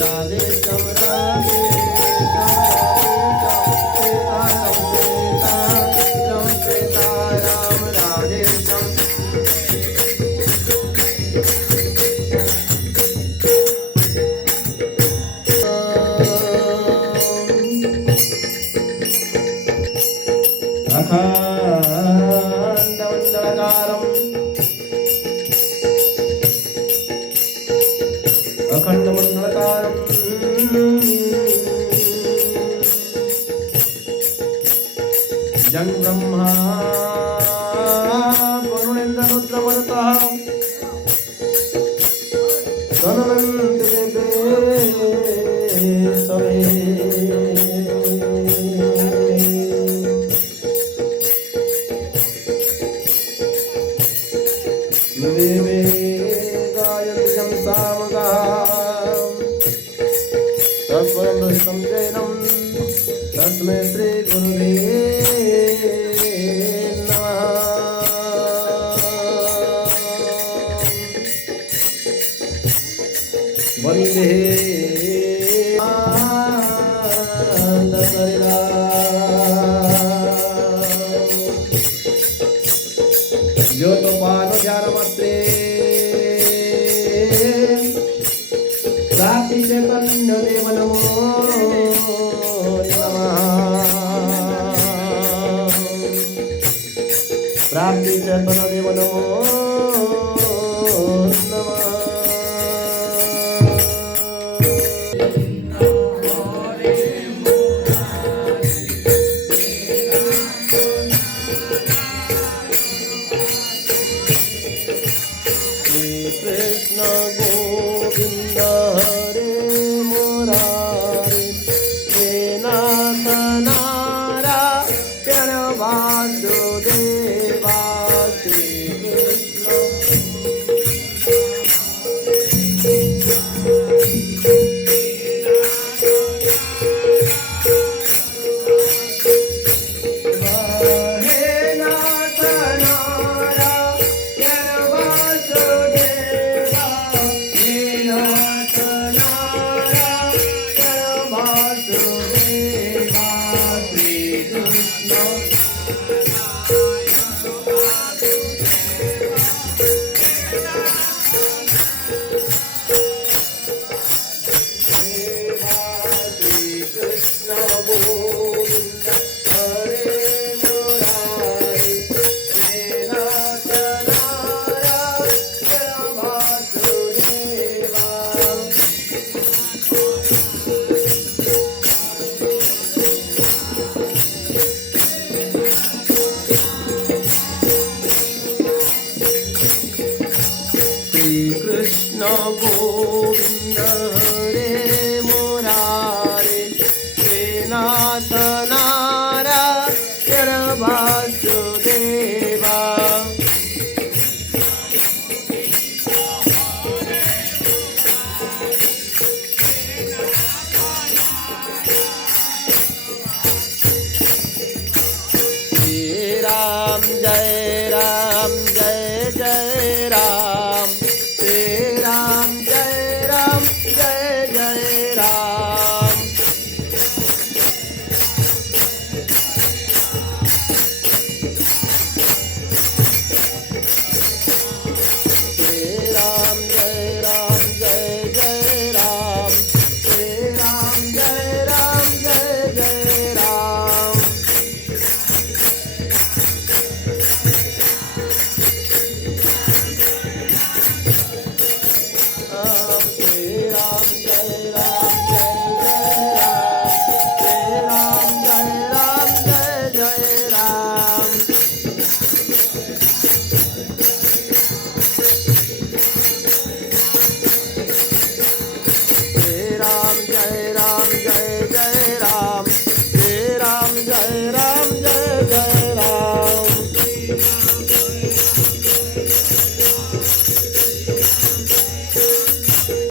राधे श्याम राधे श्याम सीता राम राधे श्याम अखंडमंडलकारम् जं ब्रह्मा वरुणेन्द्ररुद्रमरुतः तन्वन्ति देवे सवे देवे गायन्त्यं सामगाः तत्त्वं जैनं तस्मै श्री गुरुवे नमः वन्दे ज्योतपादध्यानमत्रे प्राप्ति चैतन्यदेव नमो नमः प्राप्ति चैतन्यदेव नमो नमः कृष्ण गोविंद हरे मुरारे हे नाथ नारायण वासुदेवा श्री कृष्ण हे नाथ नारायण वासुदेवा हे नाथ नारायण वासुदेवा श्री कृष्ण श्री कृष्ण गोविंद हरे मुरारे हे नाथ नारायण वासुदेवा श्री कृष्ण गोविंद हरे मुरारे हे नाथ नारायण वासुदेवा जय राम जय राम जय जय राम जय राम जय राम जय